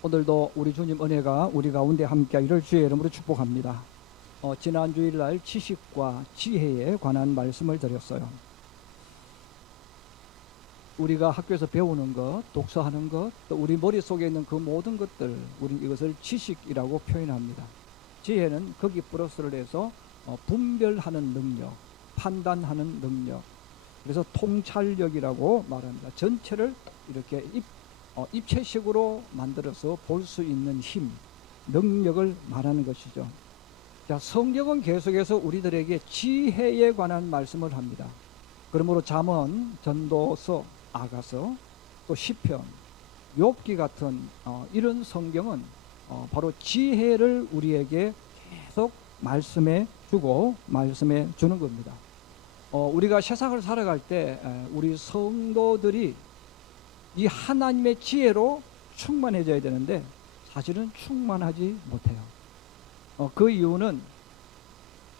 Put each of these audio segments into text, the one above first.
오늘도 우리 주님 은혜가 우리 가운데 함께하기를 주의 이름으로 축복합니다. 지난 주일날 지식과 지혜에 관한 말씀을 드렸어요. 우리가 학교에서 배우는 것, 독서하는 것, 또 우리 머릿속에 있는 그 모든 것들, 우리는 이것을 지식이라고 표현합니다. 지혜는 거기 플러스를 해서 분별하는 능력, 판단하는 능력, 그래서 통찰력이라고 말합니다. 전체를 이렇게 입체식으로 만들어서 볼 수 있는 힘, 능력을 말하는 것이죠. 자, 성경은 계속해서 우리들에게 지혜에 관한 말씀을 합니다. 그러므로 잠언, 전도서, 아가서, 또 시편, 욥기 같은 이런 성경은 바로 지혜를 우리에게 계속 말씀해 주고 말씀해 주는 겁니다. 우리가 세상을 살아갈 때 우리 성도들이 이 하나님의 지혜로 충만해져야 되는데 사실은 충만하지 못해요. 그 이유는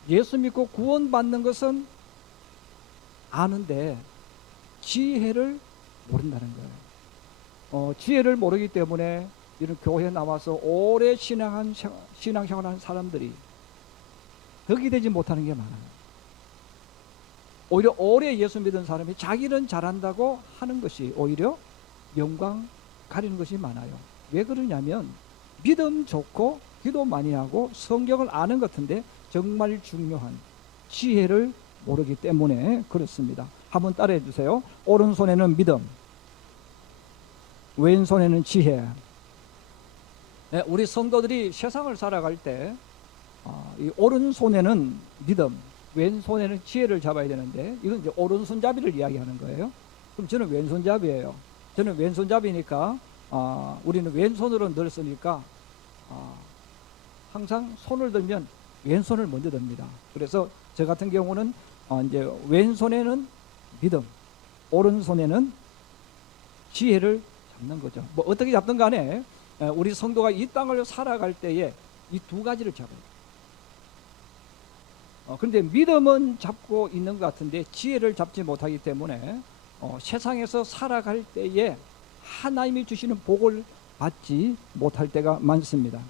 예수 믿고 구원받는 것은 아는데 지혜를 모른다는 거예요. 지혜를 모르기 때문에 이런 교회에 나와서 오래 신앙생활하는 사람들이 덕이 되지 못하는 게 많아요. 오히려 오래 예수 믿은 사람이 자기는 잘한다고 하는 것이 오히려 영광 가리는 것이 많아요. 왜 그러냐면 믿음 좋고 기도 많이 하고 성경을 아는 것 같은데 정말 중요한 지혜를 모르기 때문에 그렇습니다. 한번 따라해 주세요. 오른손에는 믿음, 왼손에는 지혜. 네, 우리 성도들이 세상을 살아갈 때 이 오른손에는 믿음, 왼손에는 지혜를 잡아야 되는데 이건 이제 오른손잡이를 이야기하는 거예요. 그럼 저는 왼손잡이에요. 저는 왼손잡이니까 우리는 왼손으로 늘 쓰니까 항상 손을 들면 왼손을 먼저 듭니다. 그래서 저 같은 경우는 이제 왼손에는 믿음, 오른손에는 지혜를 잡는 거죠. 뭐 어떻게 잡든 간에 우리 성도가 이 땅을 살아갈 때에 이 두 가지를 잡아요. 그런데 믿음은 잡고 있는 것 같은데 지혜를 잡지 못하기 때문에 세상에서 살아갈 때에 하나님이 주시는 복을 받지 못할 때가 많습니다.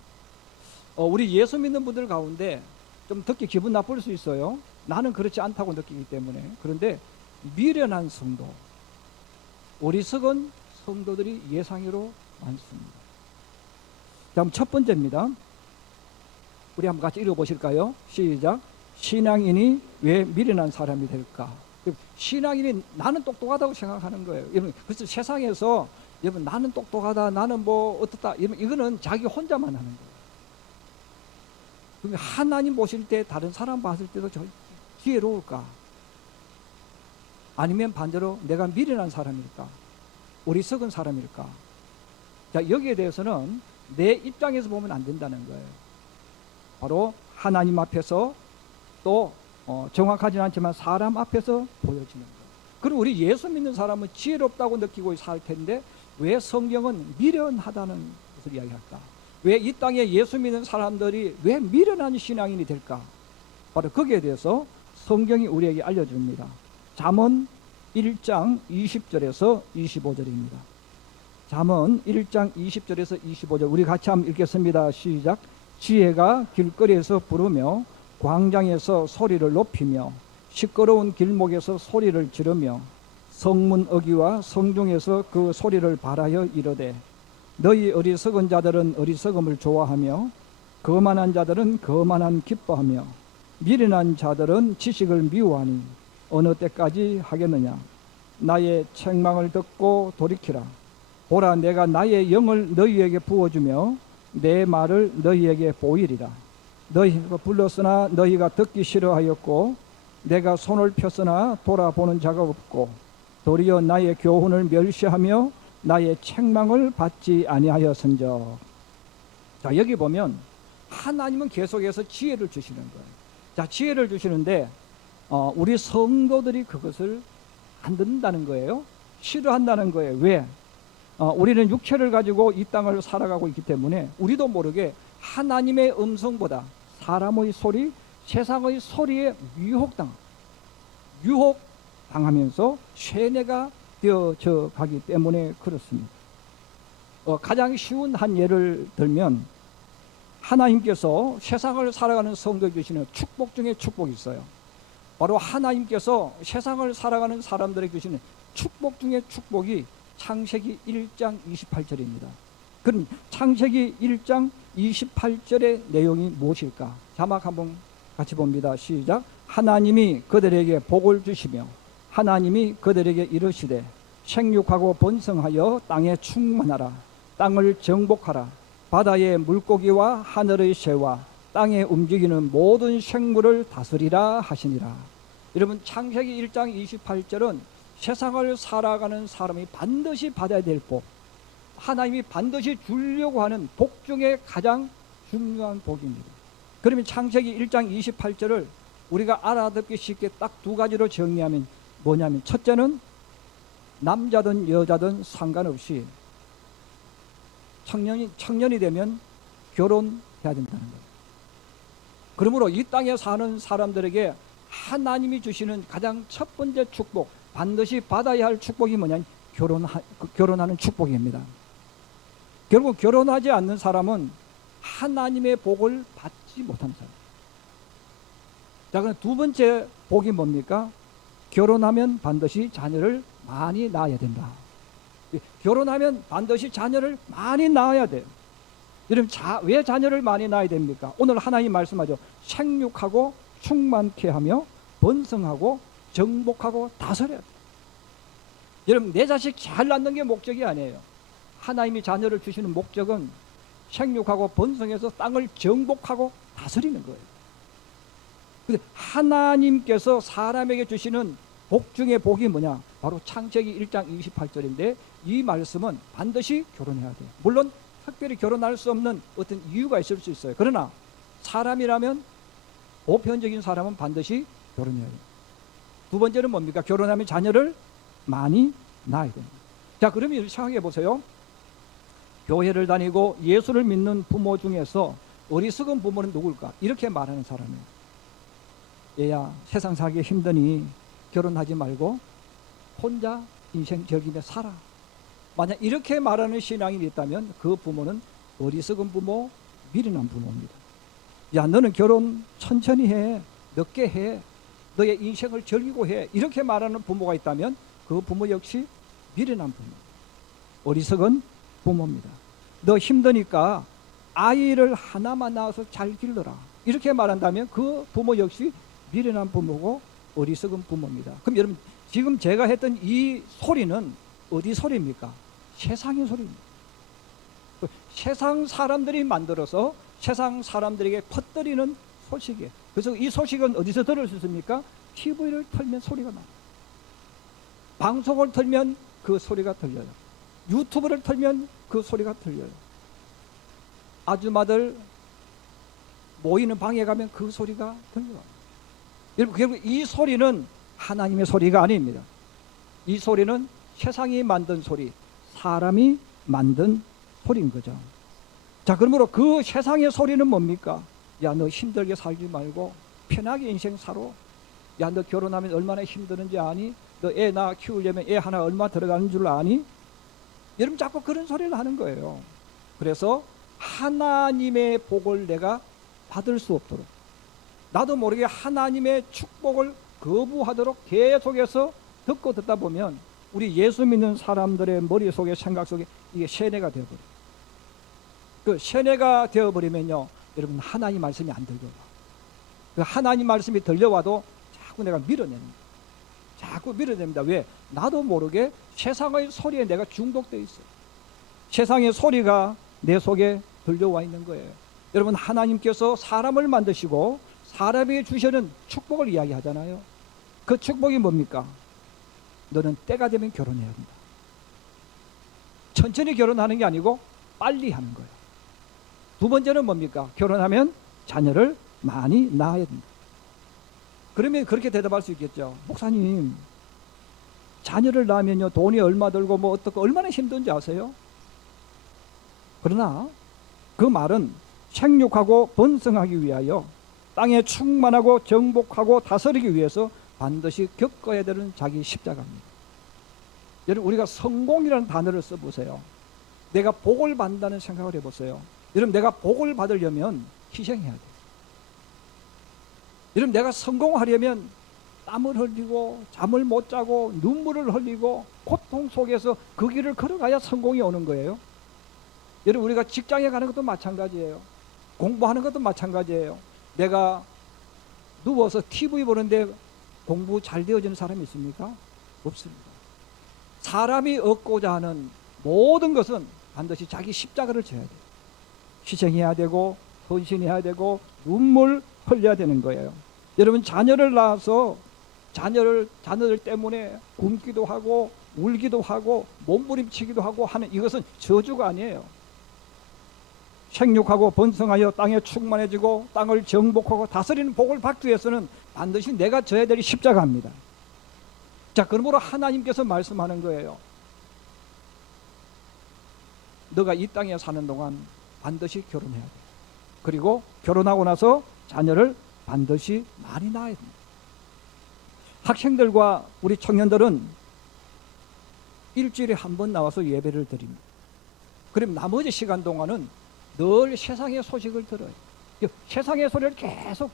우리 예수 믿는 분들 가운데 좀 듣기 기분 나쁠 수 있어요. 나는 그렇지 않다고 느끼기 때문에. 그런데 미련한 성도, 어리석은 성도들이 예상외로 많습니다. 다음 첫 번째입니다. 우리 한번 같이 읽어보실까요? 시작. 신앙인이 왜 미련한 사람이 될까? 신앙인이 나는 똑똑하다고 생각하는 거예요. 여러분, 그래서 세상에서 여러분 나는 똑똑하다, 나는 뭐 어떻다, 이거는 자기 혼자만 하는 거예요. 그러면 하나님 보실 때 다른 사람 봤을 때도 저 지혜로울까? 아니면 반대로 내가 미련한 사람일까? 어리석은 사람일까? 자, 여기에 대해서는 내 입장에서 보면 안 된다는 거예요. 바로 하나님 앞에서 또 정확하지는 않지만 사람 앞에서 보여지는 거예요. 그리고 우리 예수 믿는 사람은 지혜롭다고 느끼고 살 텐데 왜 성경은 미련하다는 것을 이야기할까? 왜 이 땅에 예수 믿는 사람들이 왜 미련한 신앙인이 될까? 바로 거기에 대해서 성경이 우리에게 알려줍니다. 잠언 1장 20절에서 25절입니다. 잠언 1장 20절에서 25절 우리 같이 한번 읽겠습니다. 시작. 지혜가 길거리에서 부르며 광장에서 소리를 높이며 시끄러운 길목에서 소리를 지르며 성문 어귀와 성중에서 그 소리를 발하여 이르되 너희 어리석은 자들은 어리석음을 좋아하며 거만한 자들은 거만함 기뻐하며 미련한 자들은 지식을 미워하니 어느 때까지 하겠느냐. 나의 책망을 듣고 돌이키라. 보라, 내가 나의 영을 너희에게 부어주며 내 말을 너희에게 보이리라. 너희가 불렀으나 너희가 듣기 싫어하였고 내가 손을 폈으나 돌아보는 자가 없고 도리어 나의 교훈을 멸시하며 나의 책망을 받지 아니하였은즉. 자, 여기 보면 하나님은 계속해서 지혜를 주시는 거예요. 자, 지혜를 주시는데 우리 성도들이 그것을 안 듣는다는 거예요. 싫어한다는 거예요. 왜? 우리는 육체를 가지고 이 땅을 살아가고 있기 때문에 우리도 모르게 하나님의 음성보다 사람의 소리, 세상의 소리에 유혹당하면서 쇠뇌가 되어져 가기 때문에 그렇습니다. 가장 쉬운 한 예를 들면 하나님께서 세상을 살아가는 성도에 주시는 축복 중에 축복이 있어요. 바로 하나님께서 세상을 살아가는 사람들에게 주시는 축복 중에 축복이 창세기 1장 28절입니다. 그럼 창세기 1장 28절의 내용이 무엇일까? 자막 한번 같이 봅니다. 시작. 하나님이 그들에게 복을 주시며 하나님이 그들에게 이르시되 생육하고 번성하여 땅에 충만하라. 땅을 정복하라. 바다의 물고기와 하늘의 새와 땅에 움직이는 모든 생물을 다스리라 하시니라. 여러분, 창세기 1장 28절은 세상을 살아가는 사람이 반드시 받아야 될 복, 하나님이 반드시 주려고 하는 복 중에 가장 중요한 복입니다. 그러면 창세기 1장 28절을 우리가 알아듣기 쉽게 딱 두 가지로 정리하면 뭐냐면, 첫째는 남자든 여자든 상관없이 청년이 되면 결혼해야 된다는 거예요. 그러므로 이 땅에 사는 사람들에게 하나님이 주시는 가장 첫 번째 축복, 반드시 받아야 할 축복이 뭐냐면 결혼하는 축복입니다. 결국 결혼하지 않는 사람은 하나님의 복을 받지 못하는 사람. 자, 그럼 두 번째 복이 뭡니까? 결혼하면 반드시 자녀를 많이 낳아야 된다. 결혼하면 반드시 자녀를 많이 낳아야 돼요. 여러분, 왜 자녀를 많이 낳아야 됩니까? 오늘 하나님 말씀하죠. 생육하고 충만케 하며 번성하고 정복하고 다스려야 돼요. 여러분, 내 자식 잘 낳는 게 목적이 아니에요. 하나님이 자녀를 주시는 목적은 생육하고 번성해서 땅을 정복하고 다스리는 거예요. 근데 하나님께서 사람에게 주시는 복 중에 복이 뭐냐? 바로 창세기 1장 28절인데 이 말씀은 반드시 결혼해야 돼요. 물론 특별히 결혼할 수 없는 어떤 이유가 있을 수 있어요. 그러나 사람이라면, 보편적인 사람은 반드시 결혼해야 돼요. 두 번째는 뭡니까? 결혼하면 자녀를 많이 낳아야 됩니다. 자, 그러면 생각해 보세요. 교회를 다니고 예수를 믿는 부모 중에서 어리석은 부모는 누굴까? 이렇게 말하는 사람이에요. 얘야, 세상 살기 힘드니 결혼하지 말고 혼자 인생 즐기며 살아. 만약 이렇게 말하는 신앙이 있다면 그 부모는 어리석은 부모, 미련한 부모입니다. 야, 너는 결혼 천천히 해, 늦게 해, 너의 인생을 즐기고 해, 이렇게 말하는 부모가 있다면 그 부모 역시 미련한 부모, 어리석은 부모입니다. 너 힘드니까 아이를 하나만 낳아서 잘 길러라, 이렇게 말한다면 그 부모 역시 미련한 부모고 어리석은 부모입니다. 그럼 여러분, 지금 제가 했던 이 소리는 어디 소리입니까? 세상의 소리입니다. 세상 사람들이 만들어서 세상 사람들에게 퍼뜨리는 소식이에요. 그래서 이 소식은 어디서 들을 수 있습니까? TV를 틀면 소리가 나요. 방송을 틀면 그 소리가 들려요. 유튜브를 틀면 그 소리가 들려요. 아줌마들 모이는 방에 가면 그 소리가 들려요. 여러분, 결국 이 소리는 하나님의 소리가 아닙니다. 이 소리는 세상이 만든 소리, 사람이 만든 소리인 거죠. 자, 그러므로 그 세상의 소리는 뭡니까? 야, 너 힘들게 살지 말고 편하게 인생 살아. 야, 너 결혼하면 얼마나 힘드는지 아니? 너 애 낳아 키우려면 애 하나 얼마 들어가는 줄 아니? 여러분, 자꾸 그런 소리를 하는 거예요. 그래서 하나님의 복을 내가 받을 수 없도록, 나도 모르게 하나님의 축복을 거부하도록 계속해서 듣고 듣다 보면 우리 예수 믿는 사람들의 머릿속에, 생각 속에 이게 세뇌가 되어버려요. 그 세뇌가 되어버리면요, 여러분, 하나님 말씀이 안 들려와. 그 하나님 말씀이 들려와도 자꾸 내가 밀어냅니다. 자꾸 밀어냅니다. 왜? 나도 모르게 세상의 소리에 내가 중독되어 있어요. 세상의 소리가 내 속에 들려와 있는 거예요. 여러분, 하나님께서 사람을 만드시고 사람에게 주시는 축복을 이야기하잖아요. 그 축복이 뭡니까? 너는 때가 되면 결혼해야 된다. 천천히 결혼하는 게 아니고 빨리 하는 거예요. 두 번째는 뭡니까? 결혼하면 자녀를 많이 낳아야 된다. 그러면 그렇게 대답할 수 있겠죠. 목사님, 자녀를 낳으면요, 돈이 얼마 들고 뭐 어떻고 얼마나 힘든지 아세요? 그러나 그 말은 생육하고 번성하기 위하여 땅에 충만하고 정복하고 다스리기 위해서 반드시 겪어야 되는 자기 십자가입니다. 여러분, 우리가 성공이라는 단어를 써보세요. 내가 복을 받는다는 생각을 해보세요. 여러분, 내가 복을 받으려면 희생해야 돼. 여러분, 내가 성공하려면 땀을 흘리고 잠을 못 자고 눈물을 흘리고 고통 속에서 그 길을 걸어가야 성공이 오는 거예요. 여러분, 우리가 직장에 가는 것도 마찬가지예요. 공부하는 것도 마찬가지예요. 내가 누워서 TV 보는데 공부 잘 되어지는 사람이 있습니까? 없습니다. 사람이 얻고자 하는 모든 것은 반드시 자기 십자가를 져야 돼요. 희생해야 되고 헌신해야 되고 눈물 흘려야 되는 거예요. 여러분, 자녀를 낳아서 자녀들 때문에 굶기도 하고 울기도 하고 몸부림치기도 하고 하는 이것은 저주가 아니에요. 생육하고 번성하여 땅에 충만해지고 땅을 정복하고 다스리는 복을 받기 위해서는 반드시 내가 져야 될 십자가입니다. 자, 그러므로 하나님께서 말씀하는 거예요. 너가 이 땅에 사는 동안 반드시 결혼해야 돼. 그리고 결혼하고 나서 자녀를 반드시 많이 낳아야 됩니다. 학생들과 우리 청년들은 일주일에 한 번 나와서 예배를 드립니다. 그럼 나머지 시간 동안은 늘 세상의 소식을 들어요. 세상의 소리를 계속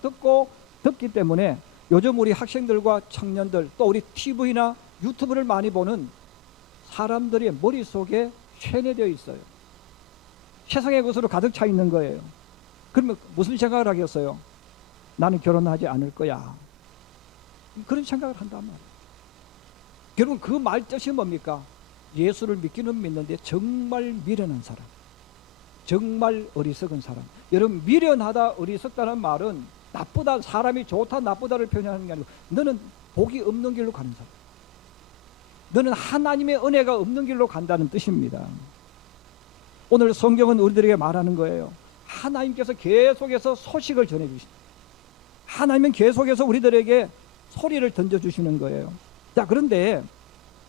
듣기 때문에 요즘 우리 학생들과 청년들 또 우리 TV나 유튜브를 많이 보는 사람들의 머릿속에 세뇌되어 있어요. 세상의 것으로 가득 차 있는 거예요. 그러면 무슨 생각을 하겠어요? 나는 결혼하지 않을 거야. 그런 생각을 한단 말이에요. 여러분, 그 말 뜻이 뭡니까? 예수를 믿기는 믿는데 정말 미련한 사람, 정말 어리석은 사람. 여러분, 미련하다 어리석다는 말은 나쁘다, 사람이 좋다 나쁘다를 표현하는 게 아니고 너는 복이 없는 길로 가는 사람, 너는 하나님의 은혜가 없는 길로 간다는 뜻입니다. 오늘 성경은 우리들에게 말하는 거예요. 하나님께서 계속해서 소식을 전해주십니다. 하나님은 계속해서 우리들에게 소리를 던져주시는 거예요. 자, 그런데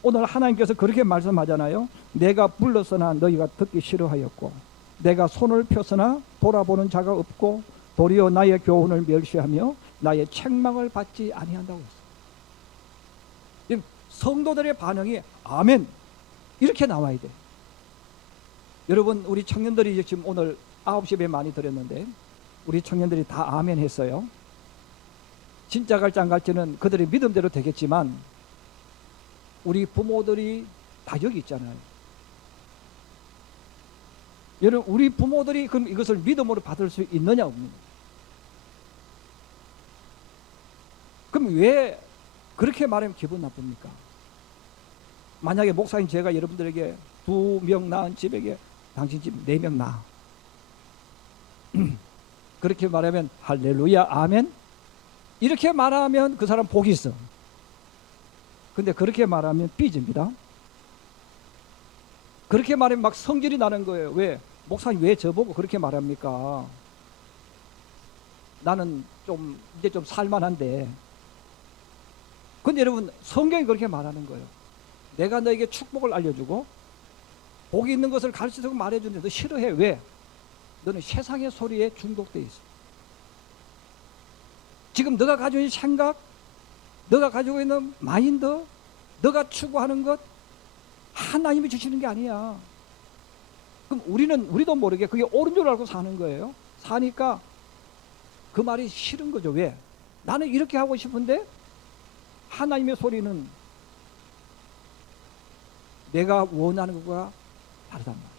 오늘 하나님께서 그렇게 말씀하잖아요. 내가 불렀으나 너희가 듣기 싫어하였고 내가 손을 펴서나 돌아보는 자가 없고 도리어 나의 교훈을 멸시하며 나의 책망을 받지 아니한다고 했어요. 성도들의 반응이 아멘 이렇게 나와야 돼. 여러분, 우리 청년들이 지금 오늘 9시 예배 많이 드렸는데 우리 청년들이 다 아멘 했어요. 진짜 갈지 안 갈지는 그들의 믿음대로 되겠지만 우리 부모들이 다 여기 있잖아요. 여러분, 우리 부모들이 그럼 이것을 믿음으로 받을 수 있느냐 없느냐? 그럼 왜 그렇게 말하면 기분 나쁩니까? 만약에 목사님 제가 여러분들에게 2명 낳은 집에게 당신 집 4명 낳아 그렇게 말하면 할렐루야 아멘 이렇게 말하면 그 사람 복이 있어. 근데 그렇게 말하면 삐집니다. 그렇게 말하면 막 성질이 나는 거예요. 왜? 목사님 왜 저보고 그렇게 말합니까? 나는 이제 좀 살만한데. 근데 여러분, 성경이 그렇게 말하는 거예요. 내가 너에게 축복을 알려주고 복이 있는 것을 가르쳐주고 말해주는데 너 싫어해. 왜? 너는 세상의 소리에 중독되어 있어. 지금 너가 가지고 있는 생각, 너가 가지고 있는 마인드, 너가 추구하는 것 하나님이 주시는 게 아니야. 그럼 우리도 모르게 그게 옳은 줄 알고 사는 거예요. 사니까 그 말이 싫은 거죠. 왜? 나는 이렇게 하고 싶은데 하나님의 소리는 내가 원하는 것과 다르단 말이야.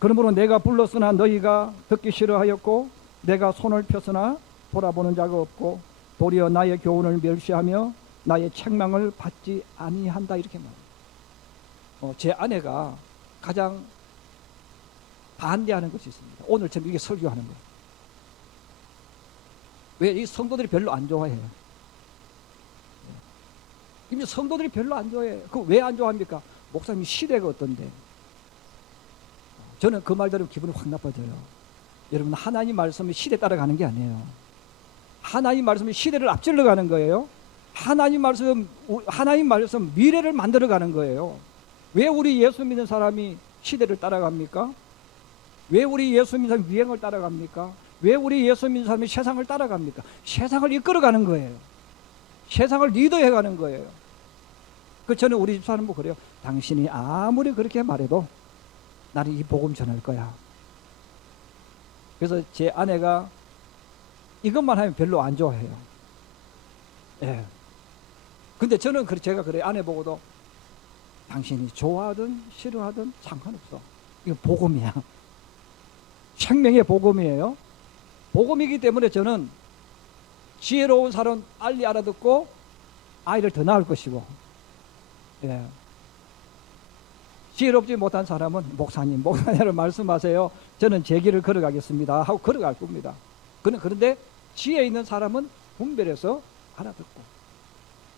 그러므로 내가 불렀으나 너희가 듣기 싫어하였고 내가 손을 펴서나 돌아보는 자가 없고 도리어 나의 교훈을 멸시하며 나의 책망을 받지 아니한다 이렇게 말해요. 제 아내가 가장 반대하는 것이 있습니다. 오늘 저는 이게 설교하는 거예요. 왜? 이 성도들이 별로 안 좋아해요. 이미 성도들이 별로 안 좋아해요. 그 왜 안 좋아합니까? 목사님 시대가 어떤데? 저는 그 말 들으면 기분이 확 나빠져요. 여러분, 하나님 말씀이 시대 따라가는 게 아니에요. 하나님 말씀이 시대를 앞질러 가는 거예요. 하나님 말씀 미래를 만들어 가는 거예요. 왜 우리 예수 믿는 사람이 시대를 따라갑니까? 왜 우리 예수 믿는 사람이 유행을 따라갑니까? 왜 우리 예수 믿는 사람이 세상을 따라갑니까? 세상을 이끌어 가는 거예요. 세상을 리더해 가는 거예요. 그 저는 우리 집사람 뭐 그래요. 당신이 아무리 그렇게 말해도 나는 이 복음 전할 거야. 그래서 제 아내가 이것만 하면 별로 안 좋아해요. 예. 근데 저는 제가 그래요. 아내 보고도 당신이 좋아하든 싫어하든 상관없어. 이거 복음이야. 생명의 복음이에요. 복음이기 때문에 저는 지혜로운 사람 빨리 알아듣고 아이를 더 낳을 것이고, 예. 지혜롭지 못한 사람은 목사님을 말씀하세요. 저는 제 길을 걸어가겠습니다 하고 걸어갈 겁니다. 그런데 지혜 있는 사람은 분별해서 알아듣고,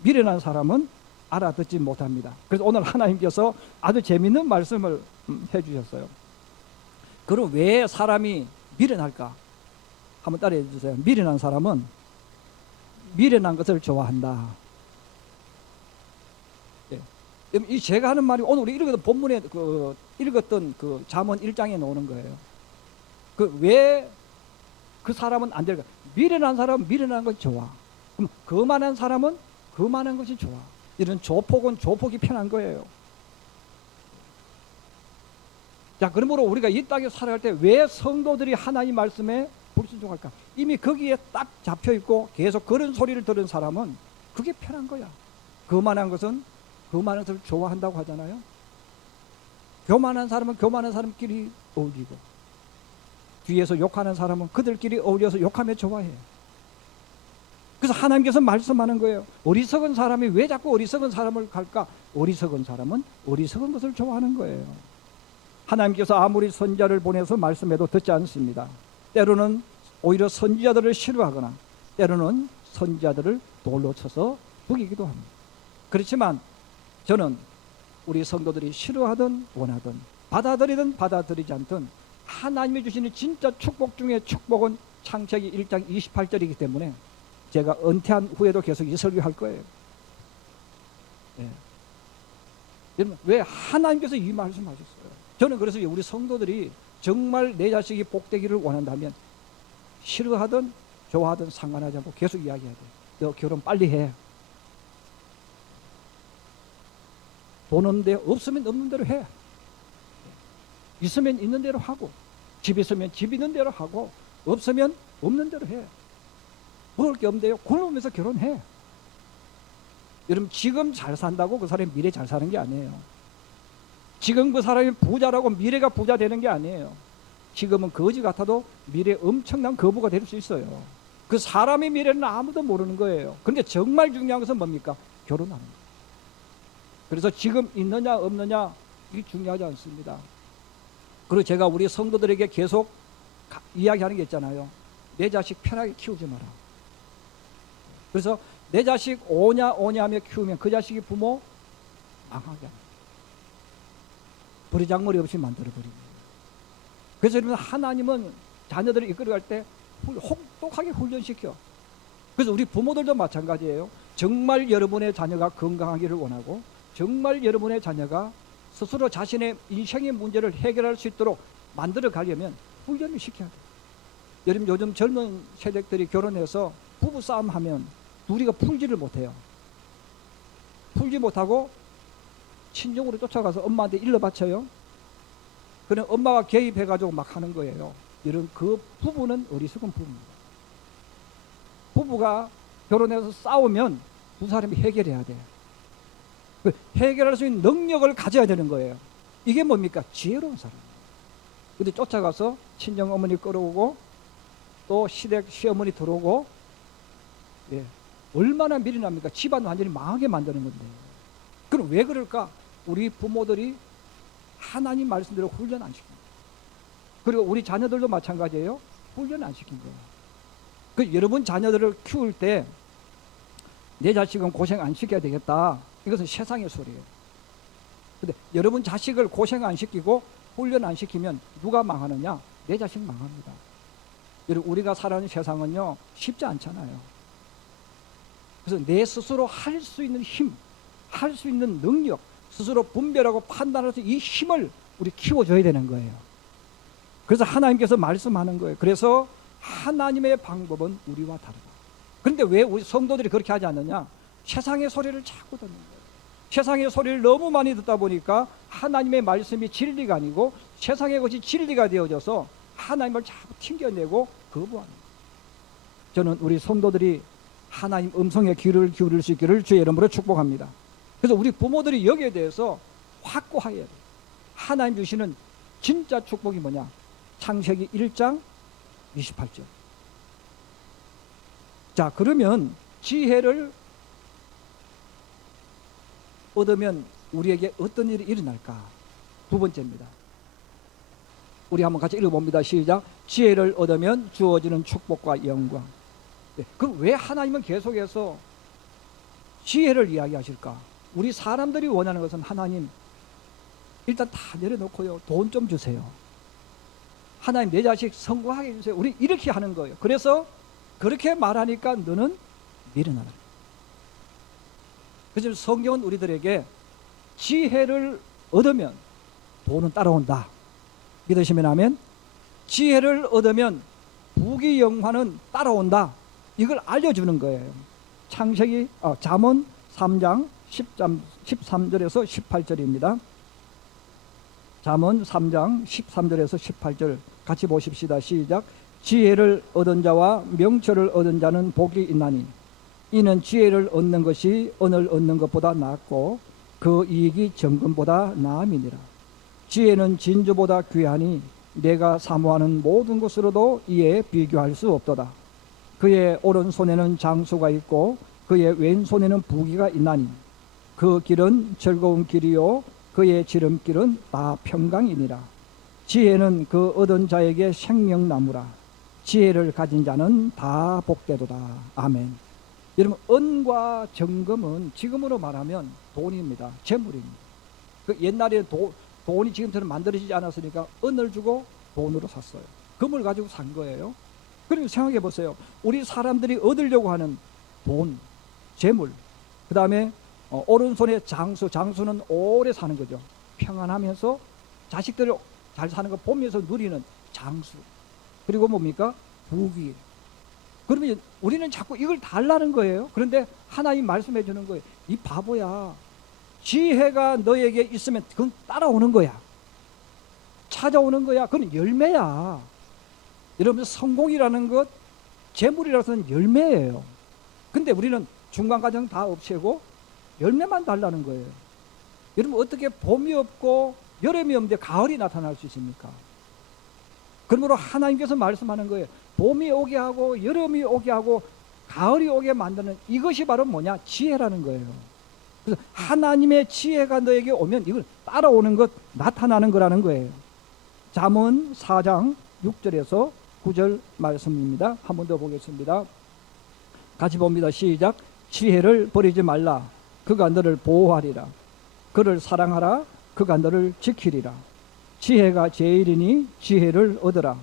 미련한 사람은 알아듣지 못합니다. 그래서 오늘 하나님께서 아주 재미있는 말씀을 해주셨어요. 그럼 왜 사람이 미련할까? 한번 따라해 주세요. 미련한 사람은 미련한 것을 좋아한다. 예. 이 제가 하는 말이 오늘 우리 읽었던 본문에 읽었던 그 잠언 1장에 나오는 거예요. 왜 그 사람은 안 될까? 미련한 사람은 미련한 것이 좋아. 그럼 거만한 사람은 거만한 것이 좋아. 이런 조폭은 조폭이 편한 거예요. 자, 그러므로 우리가 이 땅에 살아갈 때 왜 성도들이 하나님 말씀에 불순종할까? 이미 거기에 딱 잡혀 있고 계속 그런 소리를 들은 사람은 그게 편한 거야. 거만한 것은 거만한 것을 좋아한다고 하잖아요. 교만한 사람은 교만한 사람끼리 어울리고, 뒤에서 욕하는 사람은 그들끼리 어울려서 욕하며 좋아해. 그래서 하나님께서 말씀하는 거예요. 어리석은 사람이 왜 자꾸 어리석은 사람을 갈까? 어리석은 사람은 어리석은 것을 좋아하는 거예요. 하나님께서 아무리 선지자를 보내서 말씀해도 듣지 않습니다. 때로는 오히려 선지자들을 싫어하거나 때로는 선지자들을 돌로 쳐서 죽이기도 합니다. 그렇지만 저는 우리 성도들이 싫어하든 원하든 받아들이든 받아들이지 않든 하나님이 주시는 진짜 축복 중에 축복은 창세기 1장 28절이기 때문에 제가 은퇴한 후에도 계속 이 설교할 거예요. 예. 여러분, 왜 하나님께서 이 말씀하셨어요? 저는 그래서 우리 성도들이 정말 내 자식이 복되기를 원한다면 싫어하든 좋아하든 상관하지 않고 계속 이야기해야 돼. 너 결혼 빨리 해. 돈 없는데 없으면 없는 대로 해. 있으면 있는 대로 하고, 집 있으면 집 있는 대로 하고, 없으면 없는 대로 해. 먹을 게 없는데요, 굶으면서 결혼해. 여러분, 지금 잘 산다고 그 사람이 미래 잘 사는 게 아니에요. 지금 그 사람이 부자라고 미래가 부자 되는 게 아니에요. 지금은 거지 같아도 미래에 엄청난 거부가 될 수 있어요. 그 사람의 미래는 아무도 모르는 거예요. 그런데 정말 중요한 것은 뭡니까? 결혼하는 거예요. 그래서 지금 있느냐 없느냐 이게 중요하지 않습니다. 그리고 제가 우리 성도들에게 계속 이야기하는 게 있잖아요. 내 자식 편하게 키우지 마라. 그래서 내 자식 오냐 하며 키우면 그 자식이 부모 망하게 합니다. 버리장머리 없이 만들어버립니다. 그래서 여러분, 하나님은 자녀들을 이끌어갈 때 혹독하게 훈련시켜. 그래서 우리 부모들도 마찬가지예요. 정말 여러분의 자녀가 건강하기를 원하고 정말 여러분의 자녀가 스스로 자신의 인생의 문제를 해결할 수 있도록 만들어 가려면 훈련을 시켜야 돼요. 여러분, 요즘 젊은 세대들이 결혼해서 부부싸움 하면 둘이가 풀지를 못해요. 풀지 못하고 친정으로 쫓아가서 엄마한테 일러 바쳐요. 그럼 엄마가 개입해가지고 막 하는 거예요. 이런 그 부부는 어리석은 부부입니다. 부부가 결혼해서 싸우면 두 사람이 해결해야 돼요. 해결할 수 있는 능력을 가져야 되는 거예요. 이게 뭡니까? 지혜로운 사람이에요. 근데 쫓아가서 친정 어머니 끌어오고 또 시댁 시어머니 들어오고, 예, 얼마나 미련합니까? 집안 완전히 망하게 만드는 건데. 그럼 왜 그럴까? 우리 부모들이 하나님 말씀대로 훈련 안 시킵니다. 그리고 우리 자녀들도 마찬가지예요. 훈련 안 시킨 거예요. 그 여러분 자녀들을 키울 때 내 자식은 고생 안 시켜야 되겠다. 이것은 세상의 소리예요. 근데 여러분 자식을 고생 안 시키고 훈련 안 시키면 누가 망하느냐? 내 자식 망합니다. 여러분, 우리가 살아가는 세상은요, 쉽지 않잖아요. 그래서 내 스스로 할 수 있는 힘, 할 수 있는 능력, 스스로 분별하고 판단할 수 있는 이 힘을 우리 키워줘야 되는 거예요. 그래서 하나님께서 말씀하는 거예요. 그래서 하나님의 방법은 우리와 다르다. 그런데 왜 우리 성도들이 그렇게 하지 않느냐? 세상의 소리를 자꾸 듣는 거예요. 세상의 소리를 너무 많이 듣다 보니까 하나님의 말씀이 진리가 아니고 세상의 것이 진리가 되어져서 하나님을 자꾸 튕겨내고 거부합니다. 저는 우리 성도들이 하나님 음성에 귀를 기울일 수 있기를 주의 이름으로 축복합니다. 그래서 우리 부모들이 여기에 대해서 확고하게 해야 돼요. 하나님 주시는 진짜 축복이 뭐냐? 창세기 1장 28절. 자, 그러면 지혜를 얻으면 우리에게 어떤 일이 일어날까? 두 번째입니다. 우리 한번 같이 읽어봅니다. 시작. 지혜를 얻으면 주어지는 축복과 영광. 네, 그럼 왜 하나님은 계속해서 지혜를 이야기하실까? 우리 사람들이 원하는 것은 하나님 일단 다 내려놓고요, 돈 좀 주세요. 하나님 내 자식 성공하게 해주세요. 우리 이렇게 하는 거예요. 그래서 그렇게 말하니까 너는 미련하다. 그래서 성경은 우리들에게 지혜를 얻으면 돈은 따라온다. 믿으시면 아멘. 지혜를 얻으면 부귀 영화는 따라온다. 이걸 알려주는 거예요. 잠언 3장 13절에서 18절입니다. 잠언 3장 13절에서 18절 같이 보십시다. 시작. 지혜를 얻은 자와 명철을 얻은 자는 복이 있나니 이는 지혜를 얻는 것이 은을 얻는 것보다 낫고 그 이익이 정금보다 나음이니라. 지혜는 진주보다 귀하니 내가 사모하는 모든 것으로도 이에 비교할 수 없도다. 그의 오른손에는 장수가 있고 그의 왼손에는 부귀가 있나니 그 길은 즐거운 길이요 그의 지름길은 다 평강이니라. 지혜는 그 얻은 자에게 생명나무라. 지혜를 가진 자는 다 복되도다. 아멘. 여러분, 은과 정금은 지금으로 말하면 돈입니다. 재물입니다. 그 옛날에 돈이 지금처럼 만들어지지 않았으니까 은을 주고 돈으로 샀어요. 금을 가지고 산 거예요. 그리고 생각해 보세요. 우리 사람들이 얻으려고 하는 돈, 재물, 그 다음에 오른손에 장수는 오래 사는 거죠. 평안하면서 자식들을 잘 사는 거 보면서 누리는 장수. 그리고 뭡니까? 부귀. 그러면 우리는 자꾸 이걸 달라는 거예요. 그런데 하나님 말씀해 주는 거예요. 이 바보야. 지혜가 너에게 있으면 그건 따라오는 거야. 찾아오는 거야. 그건 열매야. 여러분, 성공이라는 것, 재물이라서는 열매예요. 근데 우리는 중간 과정 다 없애고 열매만 달라는 거예요. 여러분, 어떻게 봄이 없고 여름이 없는데 가을이 나타날 수 있습니까? 그러므로 하나님께서 말씀하는 거예요. 봄이 오게 하고 여름이 오게 하고 가을이 오게 만드는 이것이 바로 뭐냐? 지혜라는 거예요. 그래서 하나님의 지혜가 너에게 오면 이걸 따라오는 것, 나타나는 거라는 거예요. 잠언 4장 6절에서 9절 말씀입니다. 한 번 더 보겠습니다. 같이 봅니다. 시작. 지혜를 버리지 말라. 그가 너를 보호하리라. 그를 사랑하라. 그가 너를 지키리라. 지혜가 제일이니 지혜를 얻으라.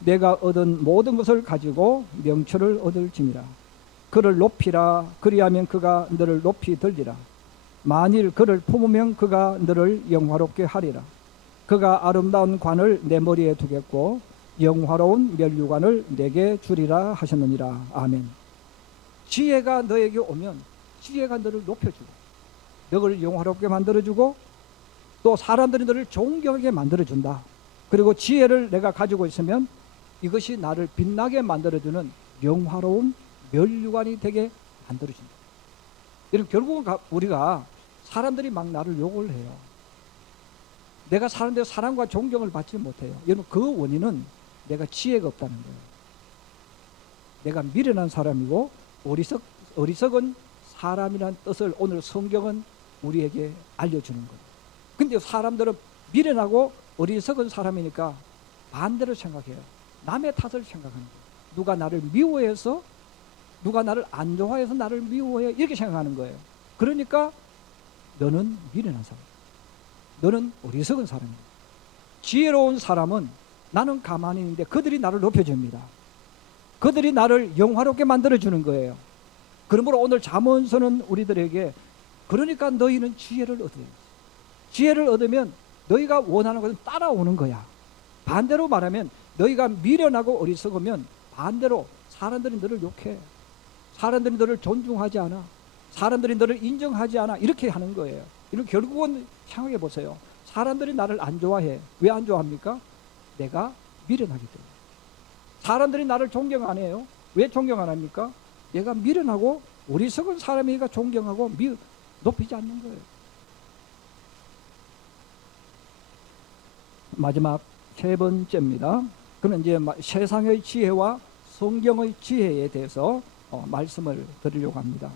내가 얻은 모든 것을 가지고 명철을 얻을지니라. 그를 높이라. 그리하면 그가 너를 높이 들리라. 만일 그를 품으면 그가 너를 영화롭게 하리라. 그가 아름다운 관을 내 머리에 두겠고 영화로운 면류관을 내게 주리라 하셨느니라. 아멘. 지혜가 너에게 오면 지혜가 너를 높여주고 너를 영화롭게 만들어주고 또 사람들이 너를 존경하게 만들어준다. 그리고 지혜를 내가 가지고 있으면 이것이 나를 빛나게 만들어주는 영화로운 면류관이 되게 만들어준다. 이런 결국은 우리가 사람들이 막 나를 욕을 해요. 내가 사람들의 사랑과 존경을 받지 못해요. 여러분, 그 원인은 내가 지혜가 없다는 거예요. 내가 미련한 사람이고 어리석은 사람이라는 뜻을 오늘 성경은 우리에게 알려주는 거예요. 근데 사람들은 미련하고 어리석은 사람이니까 반대로 생각해요. 남의 탓을 생각하는 거예요. 누가 나를 미워해서, 누가 나를 안 좋아해서 나를 미워해, 이렇게 생각하는 거예요. 그러니까 너는 미련한 사람, 너는 어리석은 사람이야. 지혜로운 사람은 나는 가만히 있는데 그들이 나를 높여줍니다. 그들이 나를 영화롭게 만들어주는 거예요. 그러므로 오늘 잠언서는 우리들에게 그러니까 너희는 지혜를 얻어야 돼. 지혜를 얻으면 너희가 원하는 것은 따라오는 거야. 반대로 말하면 너희가 미련하고 어리석으면 반대로 사람들이 너를 욕해. 사람들이 너를 존중하지 않아. 사람들이 너를 인정하지 않아. 이렇게 하는 거예요. 이런 결국은 생각해 보세요. 사람들이 나를 안 좋아해. 왜 안 좋아합니까? 내가 미련하기 때문에. 사람들이 나를 존경 안 해요. 왜 존경 안 합니까? 얘가 미련하고 어리석은 사람이니까 존경하고 높이지 않는 거예요. 마지막 세 번째입니다. 그는 이제 세상의 지혜와 성경의 지혜에 대해서 말씀을 드리려고 합니다.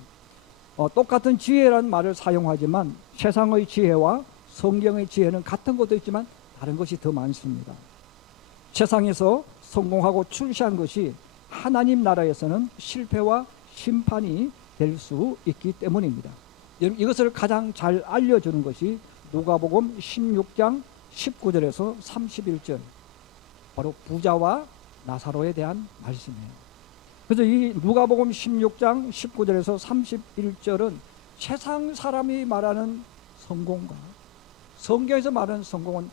똑같은 지혜라는 말을 사용하지만 세상의 지혜와 성경의 지혜는 같은 것도 있지만 다른 것이 더 많습니다. 세상에서 성공하고 출세한 것이 하나님 나라에서는 실패와 심판이 될 수 있기 때문입니다. 이것을 가장 잘 알려주는 것이 누가복음 16장 19절에서 31절, 바로 부자와 나사로에 대한 말씀이에요. 그래서 이 누가복음 16장 19절에서 31절은 세상 사람이 말하는 성공과 성경에서 말하는 성공은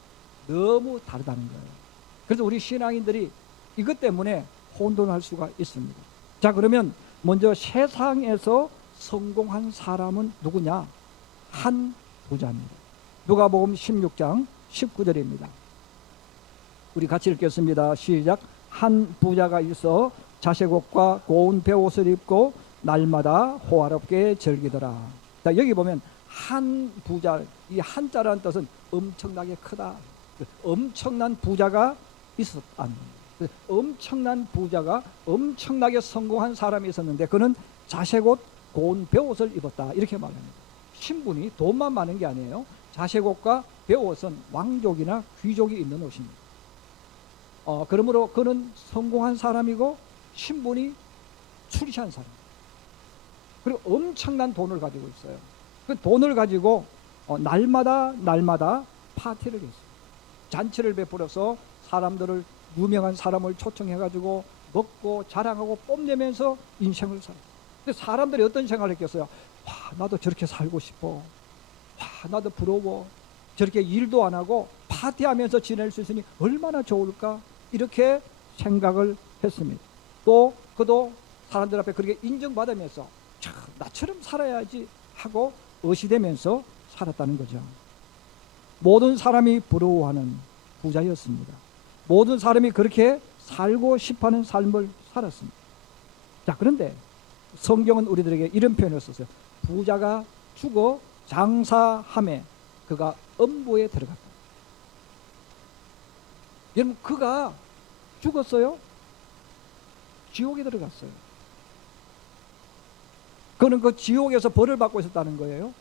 너무 다르다는 거예요. 그래서 우리 신앙인들이 이것 때문에 혼돈할 수가 있습니다. 자, 그러면 먼저 세상에서 성공한 사람은 누구냐? 한 부자입니다. 누가복음 16장 19절입니다. 우리 같이 읽겠습니다. 시작. 한 부자가 있어 자색옷과 고운 베옷을 입고 날마다 호화롭게 즐기더라. 자, 여기 보면 한 부자, 이 한자라는 뜻은 엄청나게 크다. 엄청난 부자가 있었다는 겁니다. 엄청난 부자가 엄청나게 성공한 사람이 있었는데 그는 자색옷 고운 베옷을 입었다, 이렇게 말합니다. 신분이 돈만 많은 게 아니에요. 자색옷과 베옷은 왕족이나 귀족이 입는 옷입니다. 그러므로 그는 성공한 사람이고 신분이 출세한 사람, 그리고 엄청난 돈을 가지고 있어요. 그 돈을 가지고 날마다 파티를 했어요. 잔치를 베풀어서 사람들을, 유명한 사람을 초청해가지고 먹고 자랑하고 뽐내면서 인생을 살아요. 근데 사람들이 어떤 생각을 했겠어요? 와, 나도 저렇게 살고 싶어. 와, 나도 부러워. 저렇게 일도 안 하고 파티하면서 지낼 수 있으니 얼마나 좋을까? 이렇게 생각을 했습니다. 또 그도 사람들 앞에 그렇게 인정받으면서 나처럼 살아야지 하고 의시되면서 살았다는 거죠. 모든 사람이 부러워하는 부자였습니다. 모든 사람이 그렇게 살고 싶어하는 삶을 살았습니다. 자, 그런데 성경은 우리들에게 이런 표현을 썼어요. 부자가 죽어 장사함에 그가 엄부에 들어갔다. 여러분, 그가 죽었어요? 지옥에 들어갔어요. 그는 그 지옥에서 벌을 받고 있었다는 거예요.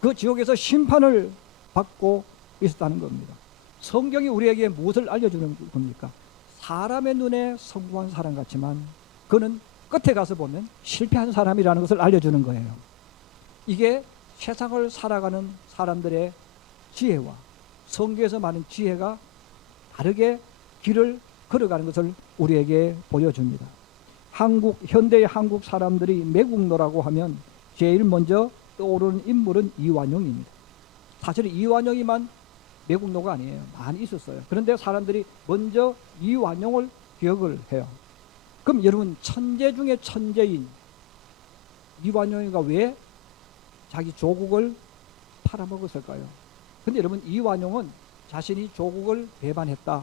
그 지옥에서 심판을 받고 있었다는 겁니다. 성경이 우리에게 무엇을 알려주는 겁니까? 사람의 눈에 성공한 사람 같지만 그는 끝에 가서 보면 실패한 사람이라는 것을 알려주는 거예요. 이게 세상을 살아가는 사람들의 지혜와 성경에서 말하는 지혜가 다르게 길을 걸어가는 것을 우리에게 보여줍니다. 현대의 한국 사람들이 매국노라고 하면 제일 먼저 떠오르는 인물은 이완용입니다. 사실 이완용이만 매국노가 아니에요. 많이 있었어요. 그런데 사람들이 먼저 이완용을 기억을 해요. 그럼 여러분, 천재 중에 천재인 이완용이가 왜 자기 조국을 팔아먹었을까요? 근데 여러분, 이완용은 자신이 조국을 배반했다,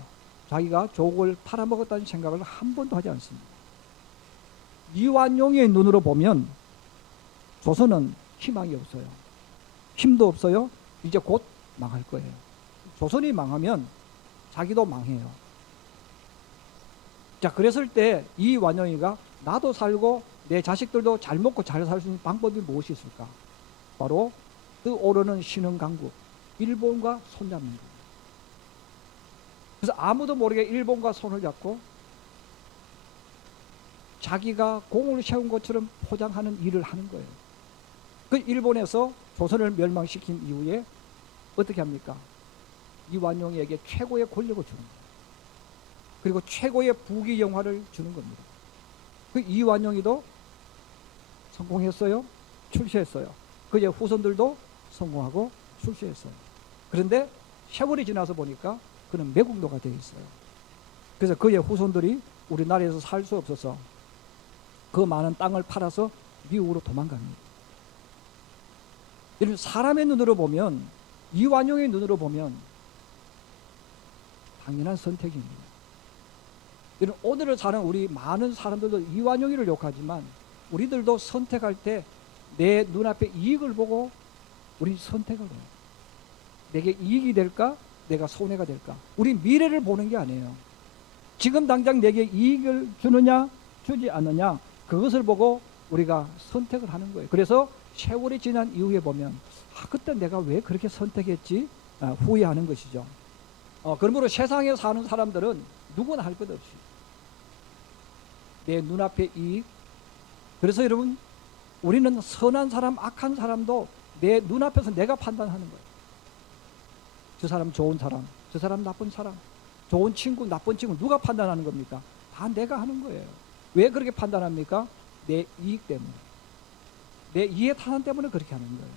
자기가 조국을 팔아먹었다는 생각을 한 번도 하지 않습니다. 이완용의 눈으로 보면 조선은 희망이 없어요. 힘도 없어요. 이제 곧 망할 거예요. 조선이 망하면 자기도 망해요. 자, 그랬을 때 이완용이가 나도 살고 내 자식들도 잘 먹고 잘 살 수 있는 방법이 무엇이 있을까? 바로 뜨오르는 신흥강국 일본과 손잡는 거예요. 그래서 아무도 모르게 일본과 손을 잡고 자기가 공을 세운 것처럼 포장하는 일을 하는 거예요. 그 일본에서 조선을 멸망시킨 이후에 어떻게 합니까? 이완용에게 최고의 권력을 주는 거예요. 그리고 최고의 부귀 영화를 주는 겁니다. 그 이완용이도 성공했어요. 출세했어요. 그의 후손들도 성공하고 출세했어요. 그런데 세월이 지나서 보니까 그는 매국노가 되어 있어요. 그래서 그의 후손들이 우리나라에서 살 수 없어서 그 많은 땅을 팔아서 미국으로 도망갑니다. 여러분, 사람의 눈으로 보면, 이완용의 눈으로 보면 당연한 선택입니다. 여러분, 오늘을 사는 우리 많은 사람들도 이완용이를 욕하지만 우리들도 선택할 때 내 눈앞에 이익을 보고 우리 선택을 해요. 내게 이익이 될까? 내가 손해가 될까? 우리 미래를 보는 게 아니에요. 지금 당장 내게 이익을 주느냐 주지 않느냐, 그것을 보고 우리가 선택을 하는 거예요. 그래서 세월이 지난 이후에 보면 그때 내가 왜 그렇게 선택했지? 후회하는 것이죠. 그러므로 세상에 사는 사람들은 누구나 할 것 없이 내 눈앞에 이익. 그래서 여러분, 우리는 선한 사람, 악한 사람도 내 눈앞에서 내가 판단하는 거예요. 저 사람 좋은 사람, 저 사람 나쁜 사람, 좋은 친구, 나쁜 친구, 누가 판단하는 겁니까? 다 내가 하는 거예요. 왜 그렇게 판단합니까? 내 이익 때문에, 내 이해 타산 때문에 그렇게 하는 거예요.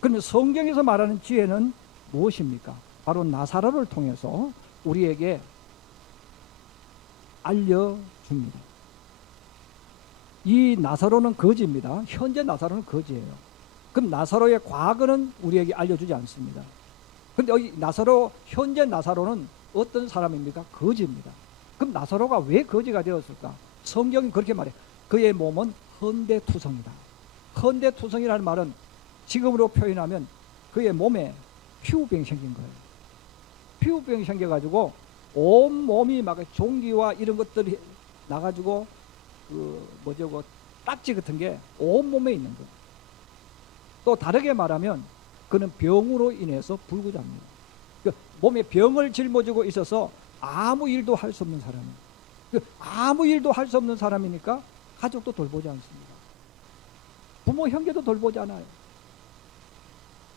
그러면 성경에서 말하는 지혜는 무엇입니까? 바로 나사로를 통해서 우리에게 알려줍니다. 이 나사로는 거지입니다. 현재 나사로는 거지예요. 그럼 나사로의 과거는 우리에게 알려주지 않습니다. 그런데 여기 나사로, 현재 나사로는 어떤 사람입니까? 거지입니다. 그럼 나사로가 왜 거지가 되었을까? 성경이 그렇게 말해요. 그의 몸은 헌대투성이다. 헌대투성이라는 말은 지금으로 표현하면 그의 몸에 피부병이 생긴 거예요. 피부병이 생겨가지고 온 몸이 막 종기와 이런 것들이 나가지고 딱지 같은 게 온 몸에 있는 거예요. 또 다르게 말하면 그는 병으로 인해서 불구자입니다. 몸에 병을 짊어지고 있어서 아무 일도 할 수 없는 사람이에요. 아무 일도 할 수 없는 사람이니까 가족도 돌보지 않습니다. 부모 형제도 돌보지 않아요.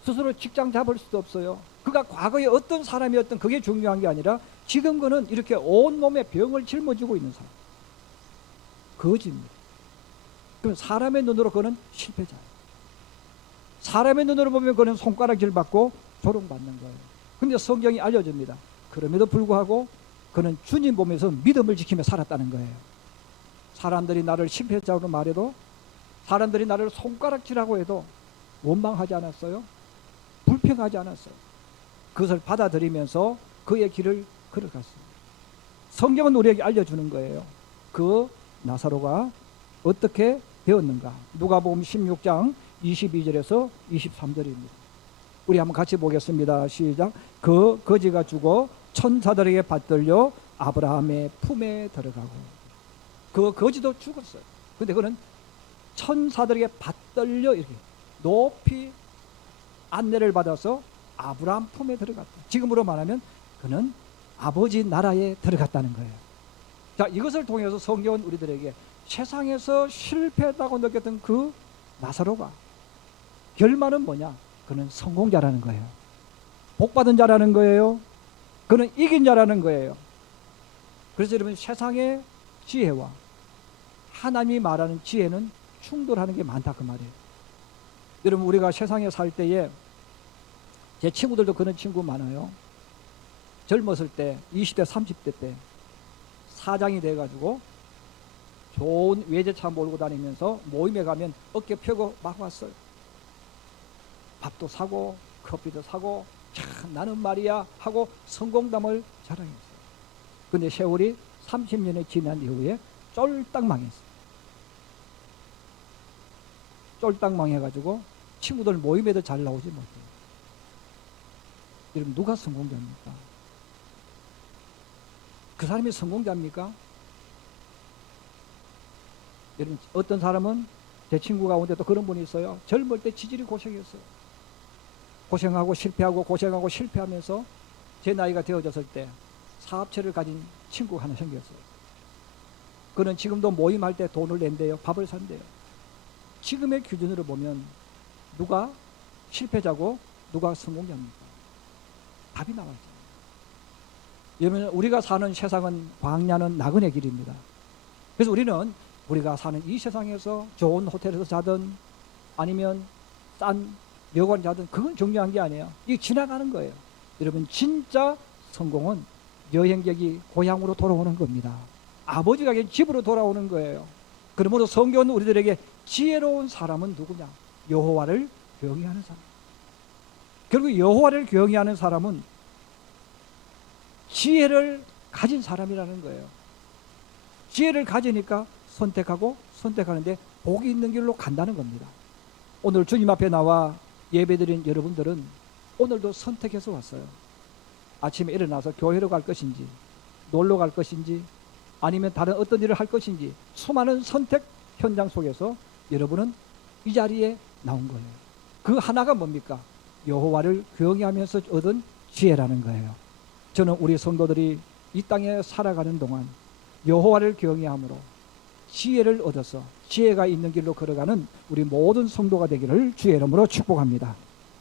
스스로 직장 잡을 수도 없어요. 그가 과거에 어떤 사람이었던 그게 중요한 게 아니라 지금 그는 이렇게 온몸에 병을 짊어지고 있는 사람, 거지입니다. 그럼 사람의 눈으로 그는 실패자예요. 사람의 눈으로 보면 그는 손가락질 받고 조롱받는 거예요. 근데 성경이 알려줍니다. 그럼에도 불구하고 그는 주님 보면서 믿음을 지키며 살았다는 거예요. 사람들이 나를 실패자로 말해도, 사람들이 나를 손가락질하고 해도 원망하지 않았어요. 불평하지 않았어요. 그것을 받아들이면서 그의 길을 걸어갔습니다. 성경은 우리에게 알려주는 거예요. 그 나사로가 어떻게 되었는가. 누가복음 16장 22절에서 23절입니다. 우리 한번 같이 보겠습니다. 시작. 그 거지가 죽어 천사들에게 받들려 아브라함의 품에 들어가고. 그 거지도 죽었어요. 근데 그는 천사들에게 받들려 이렇게 높이 안내를 받아서 아브라함 품에 들어갔다. 지금으로 말하면 그는 아버지 나라에 들어갔다는 거예요. 자, 이것을 통해서 성경은 우리들에게 세상에서 실패했다고 느꼈던 그 나사로가 결말은 뭐냐? 그는 성공자라는 거예요. 복받은 자라는 거예요. 그는 이긴 자라는 거예요. 그래서 여러분, 세상의 지혜와 하나님이 말하는 지혜는 충돌하는 게 많다 그 말이에요. 여러분, 우리가 세상에 살 때에, 제 친구들도 그런 친구 많아요. 젊었을 때 20대 30대 때 사장이 돼가지고 좋은 외제차 몰고 다니면서 모임에 가면 어깨 펴고 막 왔어요. 밥도 사고 커피도 사고, 참 나는 말이야 하고 성공담을 자랑했어요. 근데 세월이 30년이 지난 이후에 쫄딱 망했어요. 쫄딱 망해가지고 친구들 모임에도 잘 나오지 못해요. 여러분, 누가 성공자입니까? 그 사람이 성공자입니까? 여러분, 어떤 사람은, 제 친구 가운데 또 그런 분이 있어요. 젊을 때 지질이 고생했어요. 고생하고 실패하고 고생하고 실패하면서 제 나이가 되어졌을 때 사업체를 가진 친구가 하나 생겼어요. 그는 지금도 모임할 때 돈을 낸대요. 밥을 산대요. 지금의 기준으로 보면 누가 실패자고 누가 성공자입니까? 답이 나와있죠. 여러분, 우리가 사는 세상은 광야는 나그네 길입니다. 그래서 우리는 우리가 사는 이 세상에서 좋은 호텔에서 자든 아니면 싼 여관 자든 그건 중요한 게 아니에요. 이게 지나가는 거예요. 여러분, 진짜 성공은 여행객이 고향으로 돌아오는 겁니다. 아버지가 집으로 돌아오는 거예요. 그러므로 성경은 우리들에게 지혜로운 사람은 누구냐? 여호와를 경외하는 사람. 결국 여호와를 경외하는 사람은 지혜를 가진 사람이라는 거예요. 지혜를 가지니까 선택하고 선택하는데 복이 있는 길로 간다는 겁니다. 오늘 주님 앞에 나와 예배드린 여러분들은 오늘도 선택해서 왔어요. 아침에 일어나서 교회로 갈 것인지, 놀러 갈 것인지, 아니면 다른 어떤 일을 할 것인지, 수많은 선택 현장 속에서 여러분은 이 자리에 나온 거예요. 그 하나가 뭡니까? 여호와를 경외하면서 얻은 지혜라는 거예요. 저는 우리 성도들이 이 땅에 살아가는 동안 여호와를 경외함으로 지혜를 얻어서 지혜가 있는 길로 걸어가는 우리 모든 성도가 되기를 주의 이름으로 축복합니다.